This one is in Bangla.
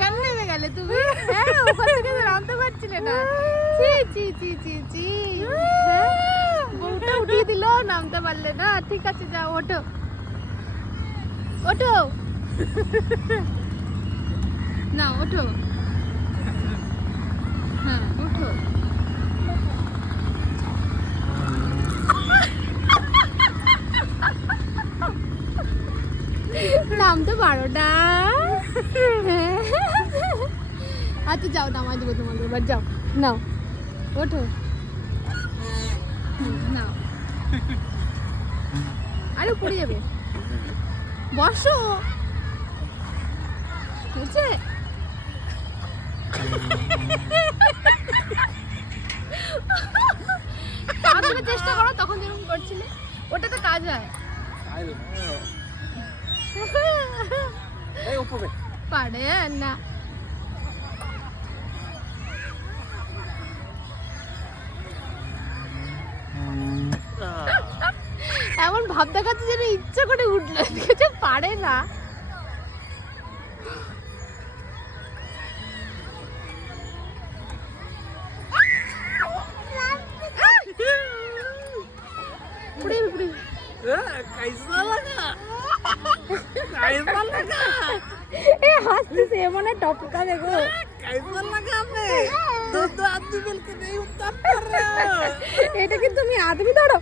কেন নেমে গেলে তুমি? হ্যাঁ, ওখান থেকে তো নামতে পারছিলে না। চি চি চি চি চি। বউটা উঠিয়ে দিল, নামতে পারলে না। ঠিক আছে, যাও ওঠো ওঠো। না ওঠো। হ্যাঁ ওঠো। নামতে পারো না। আচ্ছা যাও, নামাই দেবো তোমাদের এবার, যাও নাও ওঠো। নাও, আরে পড়ে যাবে, বসো। বুঝছে? চেষ্টা করো, তখন যেরকম করছিলে ওটা তো কাজ হয়। পারে না। এমন ভাব দেখাচ্ছে যেন ইচ্ছা করে উঠলো, কিছু পারে না। হাসতেছে মানে টপকা দেখো। এটা কিন্তু তুমি আদমি ধরো।